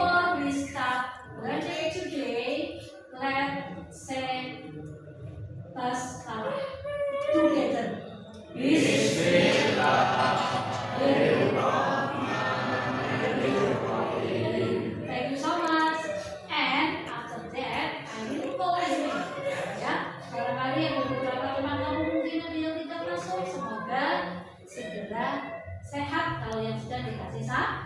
before we start learning today, let's say Basmalah together. Thank you so much. And after that, I will go in. Ya, barangkali ada beberapa teman kamu mungkin ada yang tidak masuk. Semoga segera sehat kalau yang sudah dikasih sakit.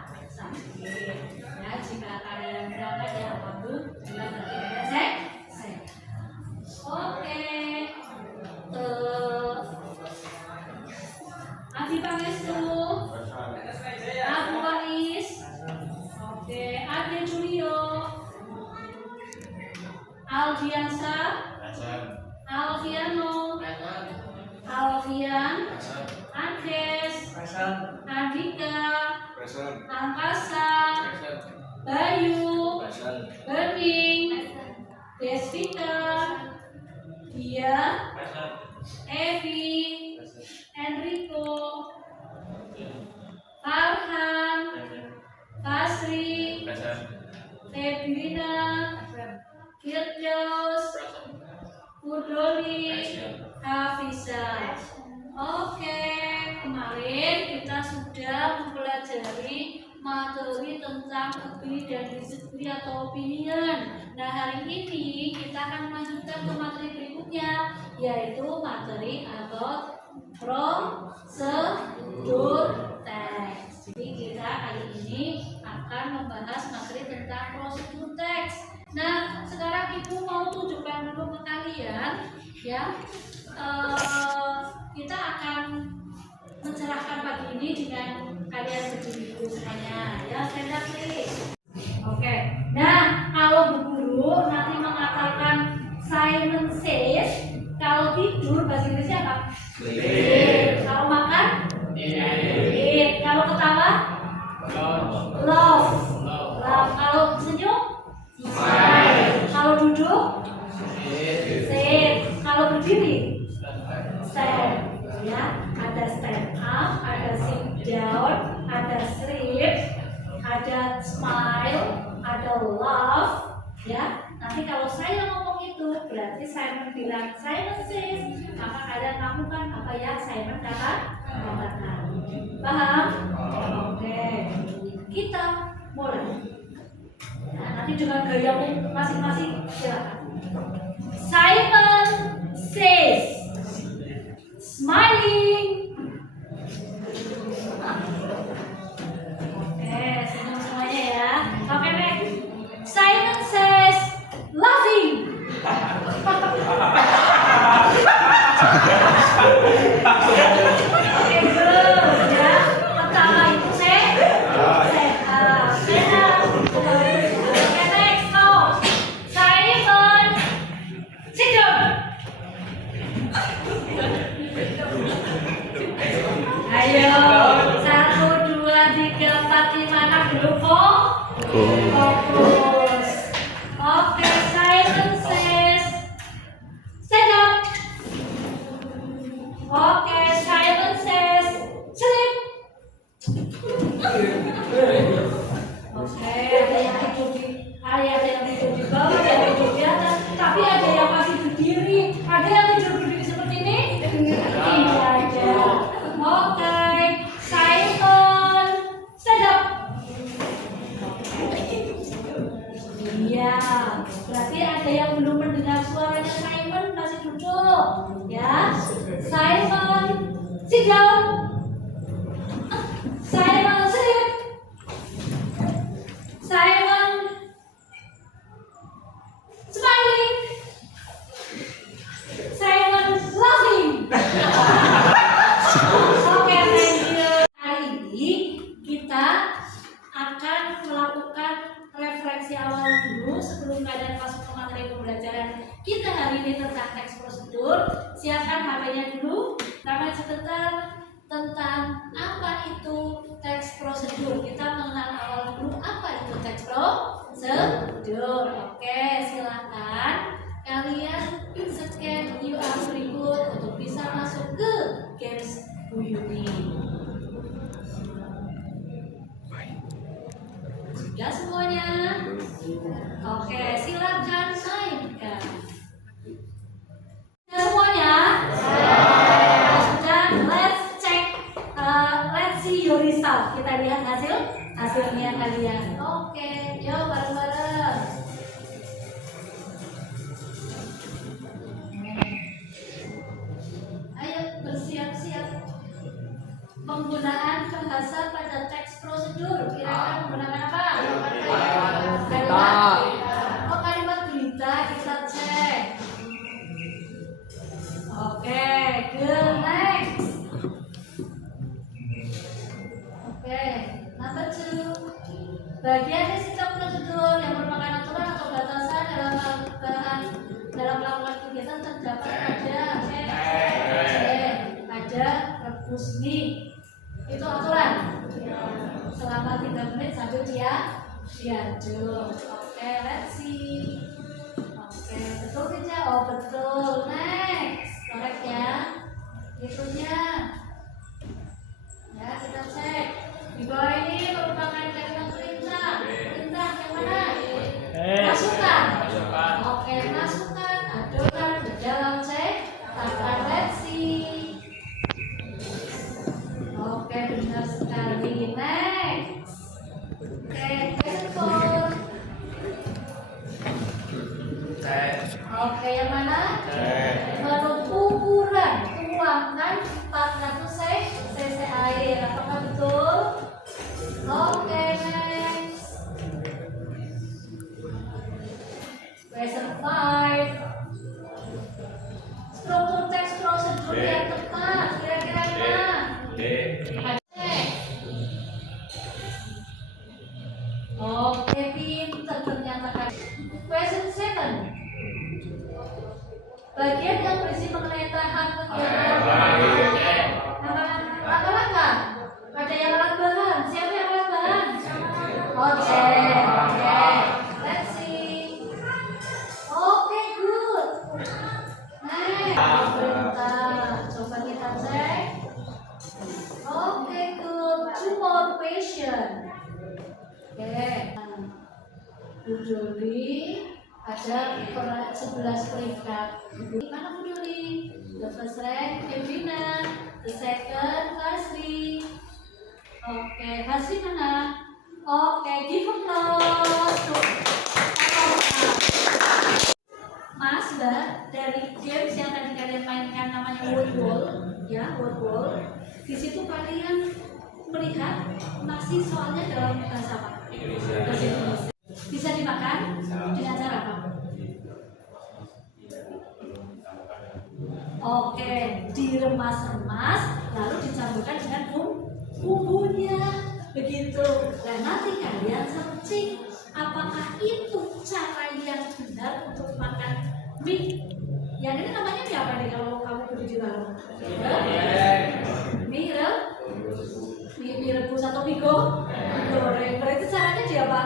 Ya, jika ada yang berangkat ya alhamdulillah berarti mereka sehat. Oke. Abi Pangestu, Abu Wais, oke, Ade Julio, Aldiansa, Alfiano, Alfian, Andres, Andika, Angkasa, Bayu, Bening, Desvita, Dia, Evi, Enrico, Farhan, Fasri, Febrina, Firdaus, Udoli, Hafiza. Oke, kemarin kita sudah mempelajari materi tentang opini dan disagree atau opinion. Nah, hari ini kita akan melanjutkan ke materi berikutnya, yaitu materi atau prosedur teks. Jadi kita kali ini akan membahas materi tentang prosedur teks. Nah, sekarang ibu mau tunjukkan dulu ke kalian, ya. Kita akan mencerahkan pagi ini dengan kalian berdiri dulu semuanya. Ya, stand up please. Oke. Nah, kalau Bu Guru nanti mengatakan Simon says, kalau tidur bahasa Inggrisnya apa? Sleep. Kalau makan? Eat. Kalau ketawa? Love. Kalau senyum? Smile. Kalau duduk? Sit. Kalau berdiri? Stand. Ya, ada stand up, ada sit down, ada sleep, ada smile, ada laugh. Ya, nanti kalau saya ngomong itu berarti Simon bilang Simon says, maka kalian lakukan apa yang Simon katakan. Paham? Oke. Kita mulai. Nah, nanti dengan gayamu masing-masing silakan. Simon says, smiling. Oke, senyum semuanya ya. Oke, next. Simon says, laughing. Oke, good ya. Pertama itu sehat. Oke, next. Oh, Simon, sit down. Ayo, 1, 2, 3, 4, 5, 6 dulu fokus. Oke, Simon says, stand up. Oke, Simon says, sleep. Oke, ada yang tidur di bawah, ada yang tidur di atas, tapi ada yang masih berdiri. Ada yang tidur berdiri seperti ini? Tidak ada. Oke, Simon, stand up. Iya, berarti ada yang belum mendengar suaranya Simon masih duduk. Ya, Simon, sit down. Simon, sleep. Simon, smiling. Simon, laughing. Oke, thank you. Hari ini kita akan melakukan refleksi awal dulu sebelum kalian masuk ke materi pembelajaran kita hari ini tentang teks prosedur. Siapkan HP-nya dulu, ramai sebentar tentang apa itu teks prosedur. Kita mengenal awal dulu apa itu teks prosedur. Oke, silakan kalian scan QR berikut untuk bisa masuk ke games Bu Yuni. Sudah semuanya? Husni. Itu aturan. Selama 3 menit sambil diaduk. Oke, let's see. Oke, betul tidak? Oh betul. Next, korek ya. Berikutnya, ya kita cek. Di bawah ini merupakan kalimat perintah. Perintah yang mana? Masukkan. Oke, masukkan adonan ke dalam cetakan. Let's see. Oke, benar sekali. Next. Oke, telepon. Oke, yang mana? Menurut ukuran tuangkan 400 cc air. Apakah betul? Oke, next. Question 5. Struktur teks prosedur yang tepat kira-kira apa? Oke, pinter ternyata kan. Question 7. Bagian yang berisi mengenai tahap kegiatan langkah-langkah. Ada yang alat bahan. Siapa yang alat bahan? Oke, let's see. Oke, good. Nah, perintah. Coba kita cek. Oke, good. 2 more question. Oke. Bu Juli ada 11 peringkat. Mana Bu Juli? The first rank Kevina, the second Hasri. Oke, Hasri mana? Oke, give applause. Mas, Mbak, dari games yang tadi kalian mainkan namanya word wall, ya word wall. Di situ kalian melihat nasi soalnya dalam bahasa apa? Bahasa Indonesia. Bisa dimakan dengan cara apa? Oke, diremas-remas lalu dicampurkan dengan bumbunya. Begitu. Dan nanti kalian searching apakah itu cara yang benar untuk makan mie. Yang ini namanya mie apa nih kalau kamu pergi di dalam? Mie rebus atau mie goreng. Berarti caranya dia apa?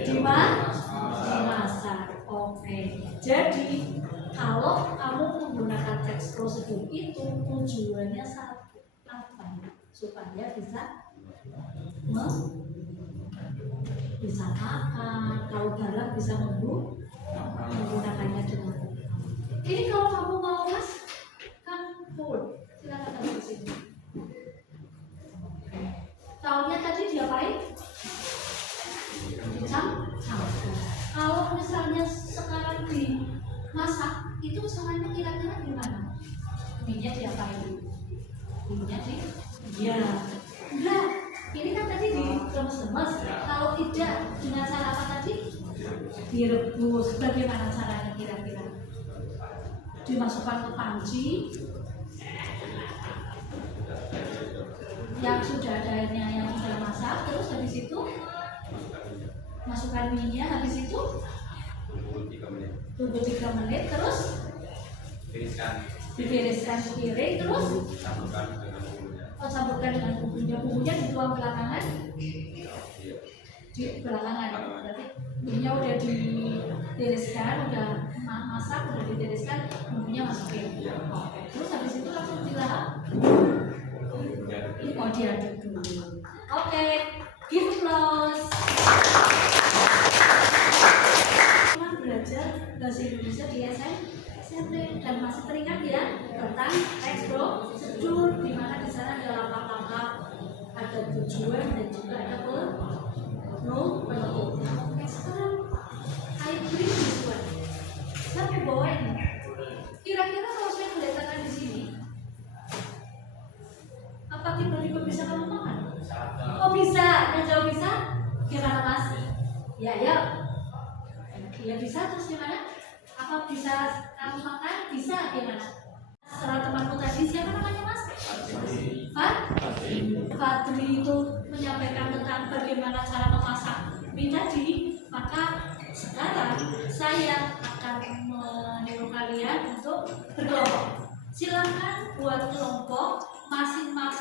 Dimasak. Oke. Jadi kalau kamu menggunakan teks prosedur itu tujuannya satu apa? Supaya bisa makan. Kalau barang bisa menggunakannya dengan ini. Kalau kamu mau mas kan full, silakan taruh di sini. Tahunya tadi diapain? Dicampur. Kalau misalnya sekarang dimasak, itu caranya kira-kira gimana? Minyak diapain? Minyak ya. Enggak. Ini kan tadi diremes-remes. Kalau tidak dengan cara apa tadi? Direbus. Bagaimana caranya kira-kira? Dimasukkan ke panci yang sudah ada airnya yang sudah masak, terus habis itu masukkan minyak, habis itu tunggu 3 menit, terus dibereskan piring, terus campurkan dengan bumbunya dituang belakangan. Di belakangan, berarti bumbunya udah dibereskan, udah masak, udah dibereskan, bumbunya masukin. Terus habis itu langsung dilahap. Mau diaduk dulu. Oke, give applause. Belajar bahasa Indonesia di SMP dan masih teringat ya tentang teks prosedur, di mana di sana ada langkah-langkah, ada tujuan dan juga ada penutup. Oke, sekarang I bring this one. Sampai bawah ini. Kira-kira kalau saya meletakkan di sini, apa tiba-tiba bisa kamu makan? Oh bisa, yang jauh bisa? Gimana mas? Ya, ya bisa, terus gimana? Apa bisa kamu makan? Bisa, gimana? Setelah temanku tadi, siapa namanya mas? Fadli itu menyampaikan tentang bagaimana cara memasak mie tadi. Maka sekarang saya akan menyuruh kalian untuk berkelompok. Silakan buat kelompok masing-masing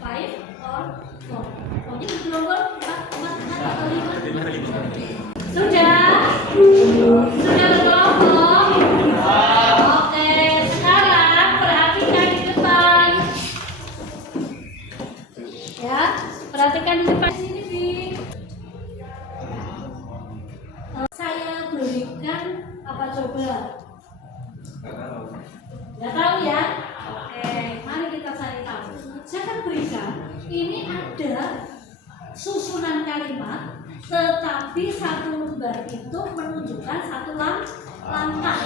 5 or 4. Pokoknya belum 4 atau 5. Sudah? Sudah berkelompok? Oke, sekarang perhatikan di depan. Ya, perhatikan di depan sini, Bi. Saya berikan apa coba? Nggak tahu ya? Oke, mari kita cari tahu. Saya akan berikan, ini ada susunan kalimat, tetapi satu lembar itu menunjukkan satu langkah.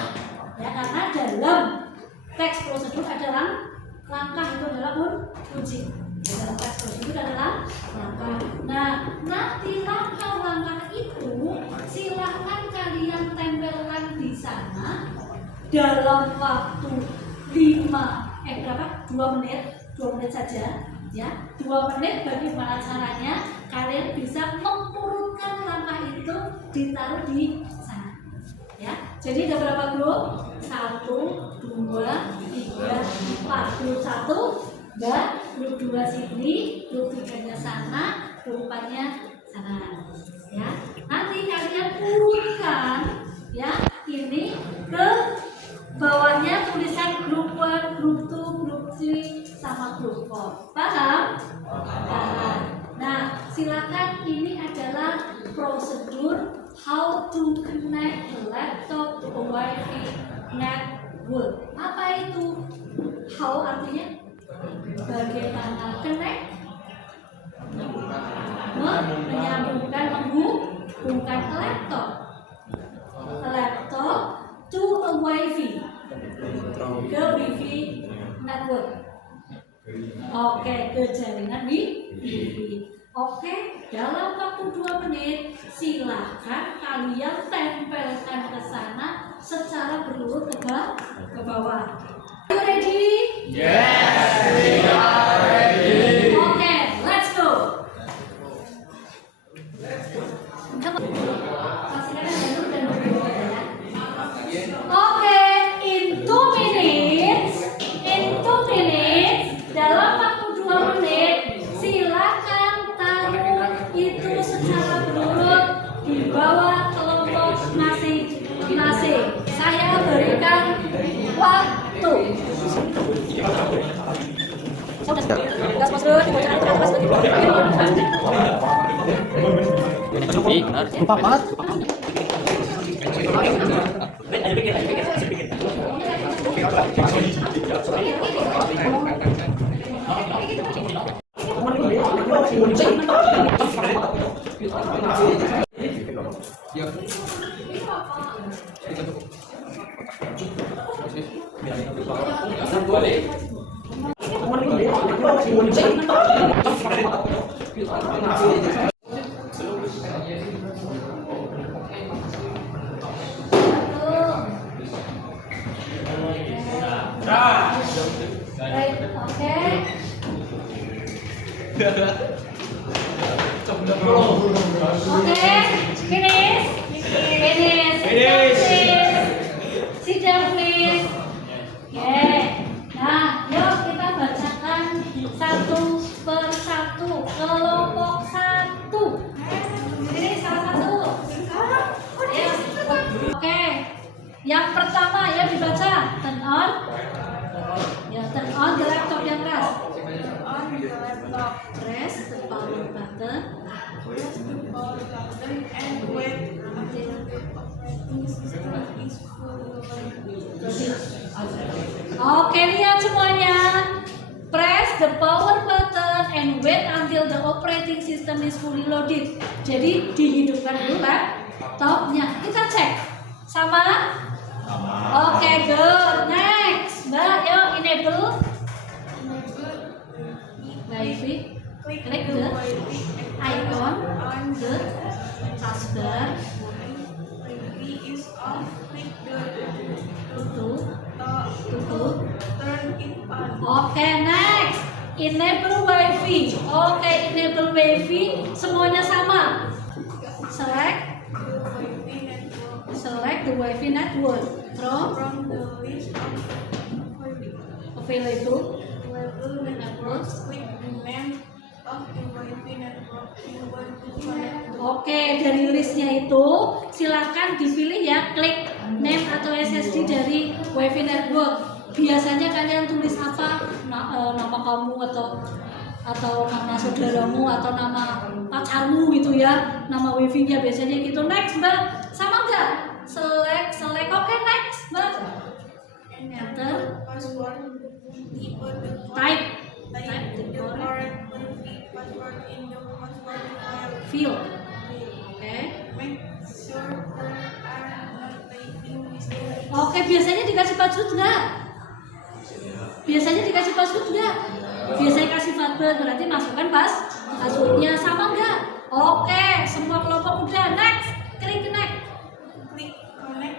Ya, karena dalam teks prosedur ada langkah, itu adalah kunci. Dalam teks prosedur adalah langkah. Nah, nanti langkah-langkah itu silahkan kalian tempelkan di sana dalam waktu 2 menit saja, ya. 2 menit. Bagaimana caranya? Kalian bisa mengurutkan langkah itu ditaruh di sana, ya. Jadi ada berapa grup? 1, 2, 3, 4. Grup 1 enggak, grup 2 sini, grup 3-nya sana, grup 4-nya sana, ya. Nanti kalian urutkan, ya, ini ke bawahnya tulisan grup 1, grup 2, grup 3 sama grup 4. Paham? Paham. Nah, silakan, ini adalah prosedur how to connect the laptop to a Wi-Fi network. Apa itu? How artinya bagaimana, connect menghubungkan laptop to a Wi-Fi, ke Wi-Fi network. Oke, ke jaringan Wi-Fi. Oke, dalam waktu 2 menit silahkan kalian tempelkan ke sana secara berurut ke bawah. Are you ready? Yes, we are ready. Oke, let's go. Oke, in 2 minutes, dalam waktu 2 menit, silakan taruh itu secara berurut di bawah kelompok masing-masing. Saya berikan waktu. Sit down, please. Oke. Nah, yuk kita bacakan satu persatu. Kelompok 1. Ini salah satu. Ya. Oke. Yang pertama ya dibaca. Turn on. Ya, turn on the laptop yang keras. Press the power button. And wait until Oke, lihat semuanya. Press the power button and wait until the operating system is fully loaded. Jadi dihidupkan dulu laptopnya. Kita cek. Sama? Oke, good. Next. Mbak, yuk enable Wi-Fi. Klik the icon on the taskbar. is off, click the Tutup. turn it on. Oke, next. Enable Wi-Fi. Oke, enable Wi-Fi. Semuanya sama. Select the Wi-Fi network from From the list of available network First, click the name of the Wi-Fi network you want to connect to. Oke, dari listnya itu silakan dipilih ya, klik name atau SSD dari WiFi network. Biasanya kalian tulis apa? Nama kamu atau nama saudaramu atau nama pacarmu gitu ya, nama wifi-nya biasanya gitu. Next Mbak, sama nggak? Select, oke next Mbak. Enter, Password. Input the type the correct Wi-Fi password in the password file. field. Oke. Make sure there are no typing mistakes. Oke, biasanya dikasih password nggak? Biasanya dikasih password nggak? Biasanya kasih password, berarti masukkan passwordnya, sama nggak? Oke, semua kelompok udah. Next, klik next. Click connect,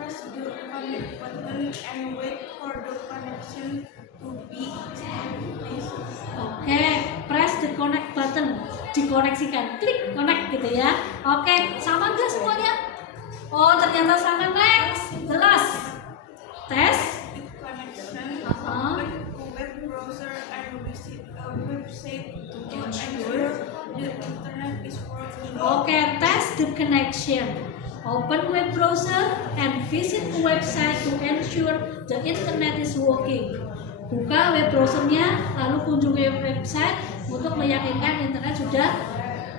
press the connect button and wait for the connection to be established. Oke, press the connect button, dikoneksikan, klik connect gitu ya. Oke, sama nggak semuanya? Oh, ternyata sama. Next, the last tes. Click connection, Uh-huh. open a web browser and visit a website to ensure the internet is working. Oke, test the connection. Open web browser and visit the website to ensure the internet is working. Buka web browsernya, lalu kunjungi website untuk meyakinkan internet sudah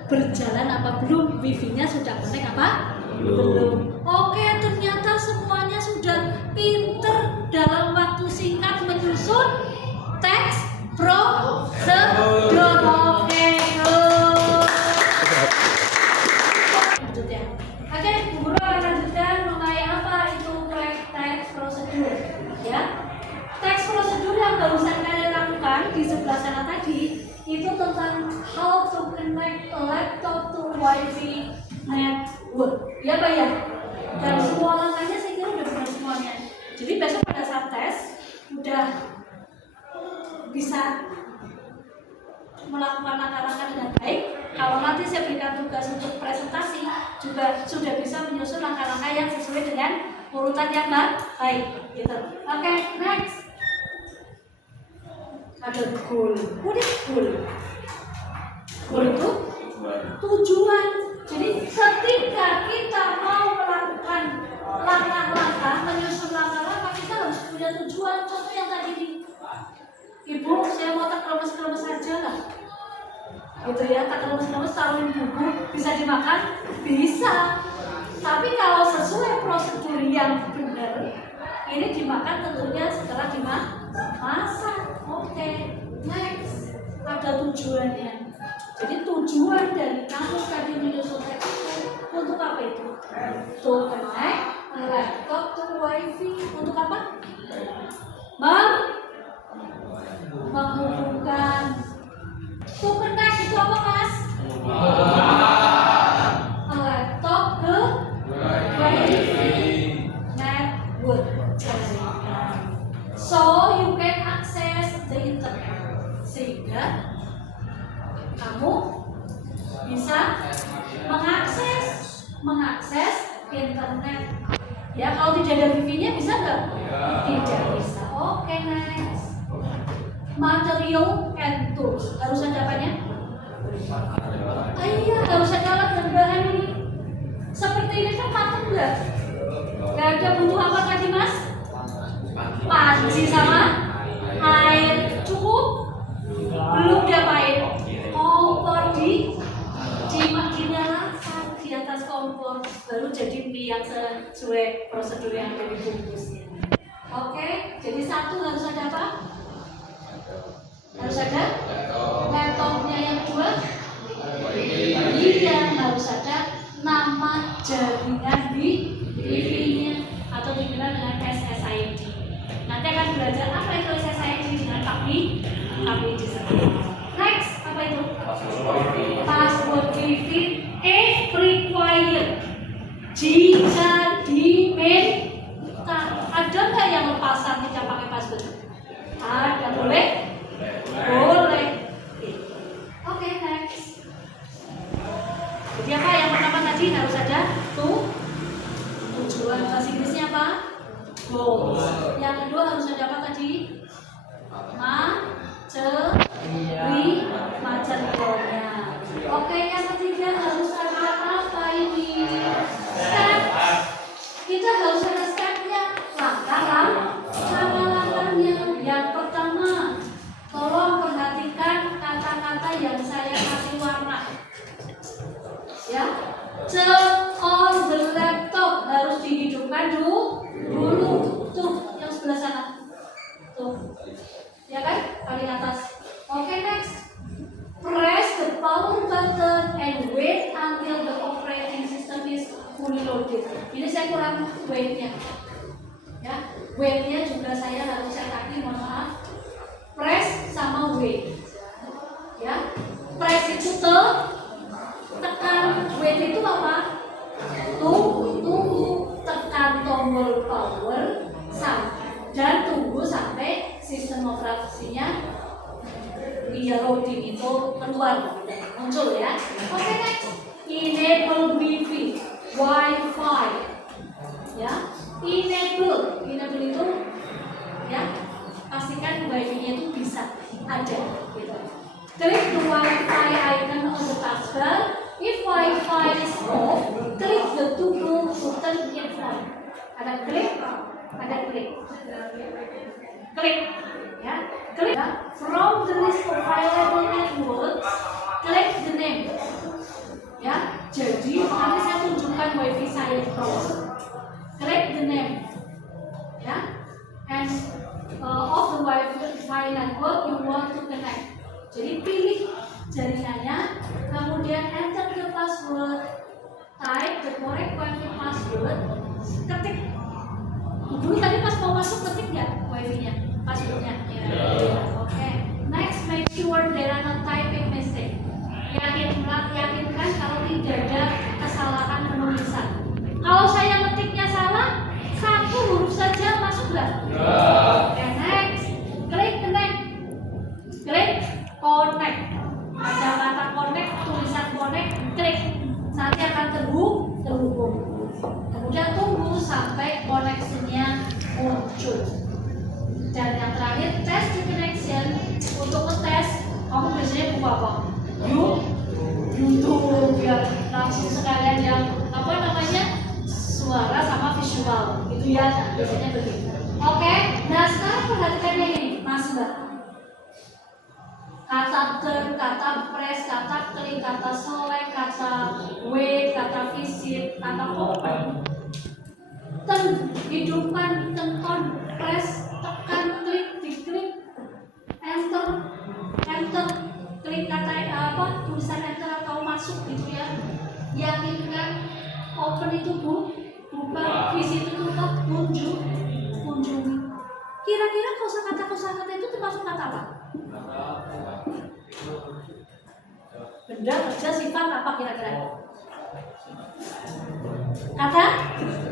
berjalan apa belum, wifi-nya sudah connect apa belum. Oke, ternyata semuanya sudah pinter dalam waktu singkat menyusun teks prosedur. Oke, good. Lanjut ya. Oke, Bu Guru akan lanjutkan mengenai apa itu teks prosedur ya. Teks prosedur yang barusan kalian lakukan di sebelah sana tadi itu tentang how to connect a laptop to Wi-Fi network. Ya, Pak ya. Dan semua langkahnya saya kira udah benar semuanya. Jadi besok pada saat tes udah bisa melakukan langkah-langkah dengan baik. Kalau nanti saya berikan tugas untuk presentasi juga sudah bisa menyusun langkah-langkah yang sesuai dengan urutan yang baik gitu. Oke, next. Ada goal. Udah goal. Goal itu tujuan. Jadi ketika kita mau melakukan langkah-langkah, menyusun langkah-langkah, kita harus punya tujuan. Contoh yang tadi ini, Ibu, saya mau tak kremes-kremes saja lah. Gitu ya, tak kremes-kremes taruhin buku, bisa dimakan? Bisa. Tapi kalau sesuai prosedur yang benar, ini dimakan tentunya setelah dimasak. Oke, next. Ada tujuannya. Jadi tujuan dari kamu tadi menyusun teks itu untuk apa itu? To connect laptop to Wi-Fi. Untuk apa? Menghubungkan. To connect itu apa, Mas? Laptop ke Wi-Fi network. So you can access the internet. Sehingga kamu bisa mengakses internet. Ya, kalau tidak ada wifi-nya bisa nggak? Tidak bisa. Oke, next. Material and tools. Harus ada apanya? Iya, harus ada alat dan bahan ini. Seperti ini kan pakem nggak? Nggak ada butuh apa tadi, Mas? Panci sama air. Cukup? Belum diapain? Kompor dinyalakan di atas kompor, baru jadi mie yang sesuai prosedur yang ada di bungkusnya. Oke, jadi satu harus ada apa? Harus ada laptopnya. Yang kedua, iya, harus ada nama jaringan di wifi-nya atau dikenal dengan SSID. Nanti akan belajar apa itu SSID dengan PAPI di sana. Next, apa itu? Password wifi if required. Jika diminta. Ada nggak yang lepasan tidak pakai password? Ada, boleh? Boleh. Oke, next. Jadi apa yang pertama tadi harus ada tujuan. Bahasa Inggrisnya apa? Goals. Yang kedua harus ada apa tadi? Material. yang saya kasih warna. Ya, turn on the laptop harus dihidupkan dulu. Tuh, yang sebelah sana. Tuh, ya kan? Paling atas. Oke, next. Press the power button and wait until the operating system is fully loaded. Ini saya kurang wait-nya. Ya, wait-nya juga saya harus cetakin, mohon maaf. Press sama wait. Ya, press itu tekan, wait itu apa? Tunggu, tekan tombol power dan tunggu sampai sistem operasinya dia loading itu keluar, muncul ya. Oke, next. Enable Wi-Fi. Ya, enable itu ya, pastikan Wi-Fi-nya itu bisa ada gitu. Klik the Wi-Fi icon on the taskbar. If Wi-Fi is off, klik the toggle to turn it on. Ada klik, klik ya, klik ya. From the list of available networks, klik the name ya. Jadi nanti saya tunjukkan Wi-Fi saya terus. Klik the name ya, and of the Wi-Fi network you want to connect. Jadi pilih jaringannya, kemudian enter the password, type the correct Wi-Fi password, ketik. Dulu tadi pas mau masuk ketik ya Wi-Fi-nya, passwordnya. Oke. Next, make sure there are no typing mistake. Yakinkan kalau tidak ada kesalahan penulisan. Kalau saya ngetiknya salah, satu huruf saja masuk nggak? Oke, next, klik connect, klik connect. Ada kata connect, tulisan connect, klik. Nanti akan terhubung. Kemudian tunggu sampai koneksinya muncul. Dan yang terakhir, test the connection. Untuk ngetes, kamu biasanya buka apa? YouTube ya, langsung sekalian yang apa namanya, suara sama visual gitu ya, biasanya begitu. Oke, nah sekarang perhatikan ini, Mas Mbak. Kata turn, kata press, kata klik, kata select, kata wait, kata visit, kata open. Turn, hidupkan, turn on, press, tekan, klik, diklik, enter, klik kata apa, tulisan enter atau masuk gitu ya. Yakinkan open itu buka, visit itu kunjungi. Kira-kira kosakata itu termasuk kata apa? Benda, kerja, sifat apa kira-kira? Kata?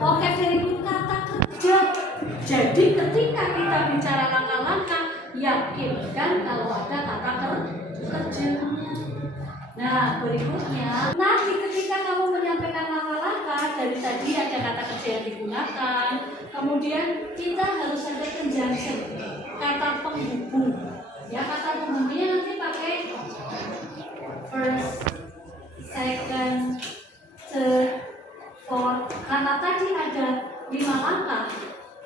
Oke, very good, kata kerja. Jadi ketika kita bicara langkah-langkah, yakinkan kalau ada kata kerja. Nah, berikutnya, nanti ketika kamu menyampaikan langkah-langkah, dari tadi ada kata kerja yang digunakan, kemudian kita harus ada conjunction, kata penghubung. Ya, kata penghubungnya nanti pakai first, second, third, fourth. Karena tadi ada 5 langkah,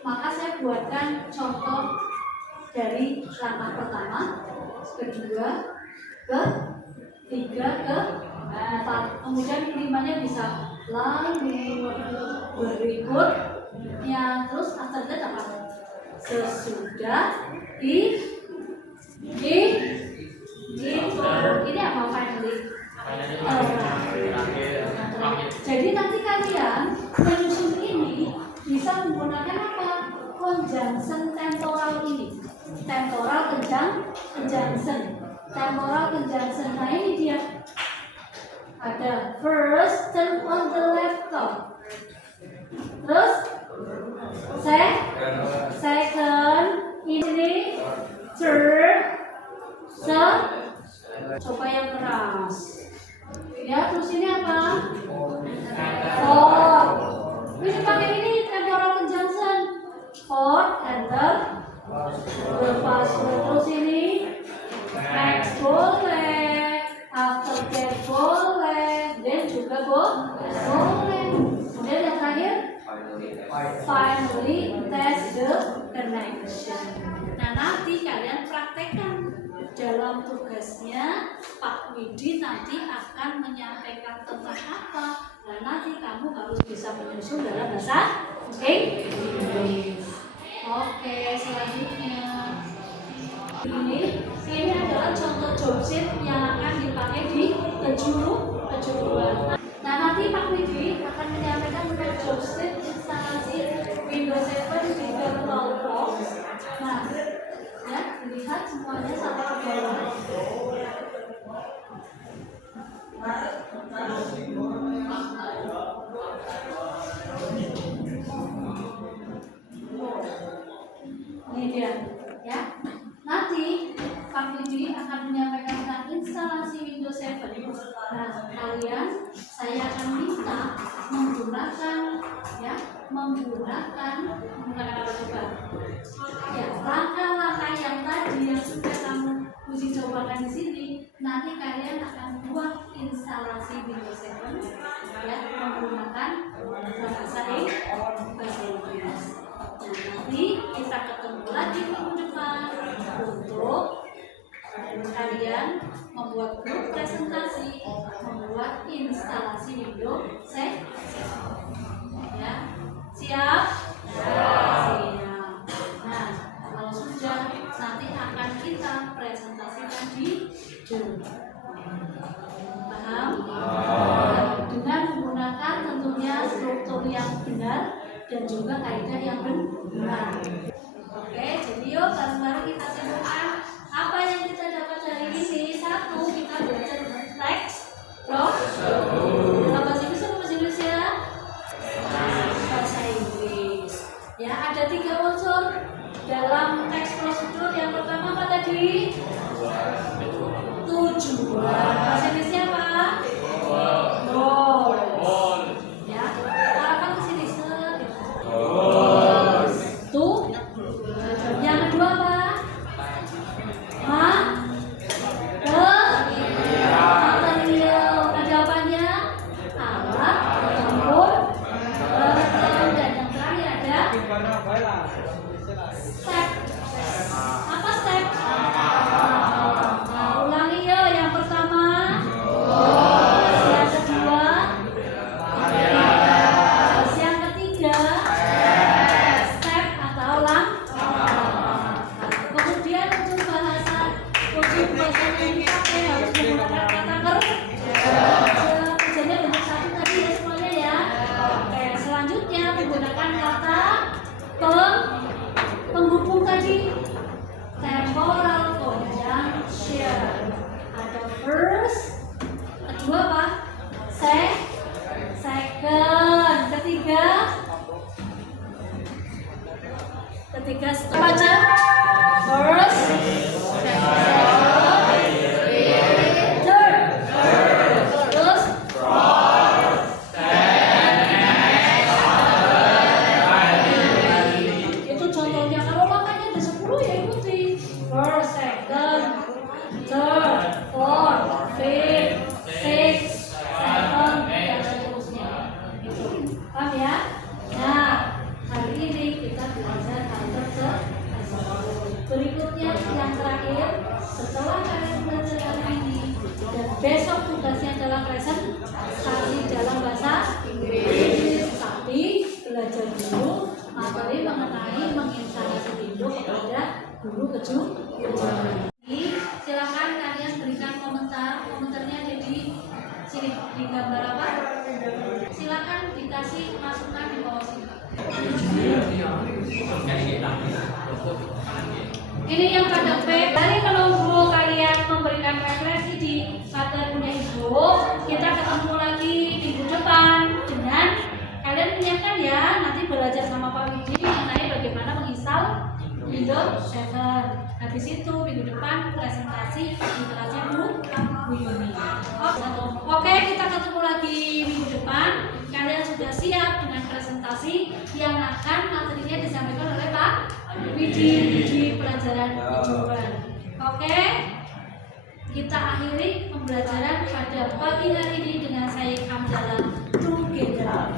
maka saya buatkan contoh dari langkah pertama, kedua, ketiga, keempat. Kemudian 5-nya bisa lalu, berikutnya, terus after that apa? Sesudah, ini apa finally? Jadi nanti kalian menyusun ini bisa menggunakan apa? Conjunction temporal ini. Temporal conjunction. Nah ini dia. Ada first, turn on the laptop. Terus second, ini third, coba yang keras. Ya, terus ini apa? Fourth. Bisa pakai ini temporal conjunction. Fourth, enter the password. Terus ini next boleh, after that boleh, then juga boleh. Kemudian yang terakhir, finally test the connection. Nah nanti kalian praktekkan. dalam tugasnya Pak Widi nanti akan menyampaikan tentang apa. Dan nanti kamu harus bisa menyusun dalam bahasa Inggris. Oke, selanjutnya ini adalah contoh job sheet yang akan dipakai di kejuruan. Nah, nanti Pak Widi akan menyampaikan tentang job sheet instalasi Windows 7 di virtual box. Nah, ya, lihat semuanya sampai ke bawah. Ini dia, ya. Nanti Pak Widi akan menyampaikan tentang instalasi Windows 7. Nah, kalian saya akan minta menggunakan apa coba? Ya, langkah-langkah yang tadi yang sudah kamu uji cobakan di sini. Nanti kalian akan buat instalasi Windows 7 ya menggunakan bahasa Inggris. Nanti kita ketemu lagi minggu depan untuk kalian membuat grup presentasi, membuat instalasi Windows 7. Ya, siap? Siap. Nah, kalau sudah nanti akan kita presentasikan di Zoom. Paham? Dengan menggunakan tentunya struktur yang benar dan juga kaidah yang benar. Oke, jadi yuk bareng-bareng kita simpulkan apa yang kita dapat dari ini. Satu, kita belajar teks dalam bahasa Inggris atau bahasa Indonesia? Bahasa Inggris. Ya, ada 3 unsur dalam teks prosedur. Yang pertama apa tadi? Tujuan. Bahasa Inggrisnya apa? Goal. Ya, arahkan ke sini. Tuh. Yang kedua apa? Material. Ada apanya? Alat, tempur, dan yang terakhir ada step. Apa step? Nah, ulangi ya. Yang pertama, yang kedua, yang ketiga, step atau langkah. Kemudian untuk bahasa yang dipakai harus menggunakan kata kerja. Kerjanya bentuk satu tadi ya semuanya ya. Oke, selanjutnya menggunakan kata penghubung tadi, temporal conjunction. Ada first, kedua apa? Second, ketiga stop aja. First, terus itu contohnya. Kalau makanya ada 10 ya ikuti. First, second, third, fourth, fifth, sixth, seventh, dan seterusnya. Gitu. Paham ya? Nah, hari ini kita belajar hal tersebut. Berikutnya yang terakhir, setelah kalian belajar hari ini dan besok tugasnya adalah presentasi dalam bahasa Inggris, tapi belajar dulu materi mengenai menginstalasi Windows kepada guru kejuruan. Silakan kalian berikan komentarnya ada di sini di gambar apa? Silakan dikasih masukan di bawah sini. Ini yang pada P. Dari menunggu kalian memberikan referensi di materinya Ibu, kita ketemu lagi minggu depan dengan kalian menyiapkan ya. Nanti belajar sama Pak Widi mengenai bagaimana menginstal Windows 7. Habis itu minggu depan presentasi instalasi Windows. Oke, kita ketemu lagi minggu depan. Kalian sudah siap dengan presentasi yang akan materinya disampaikan oleh Pak Widi di pelajaran kejuruan. Oke, kita akhiri pembelajaran pada pagi hari ini dengan saya Hamdalah Together.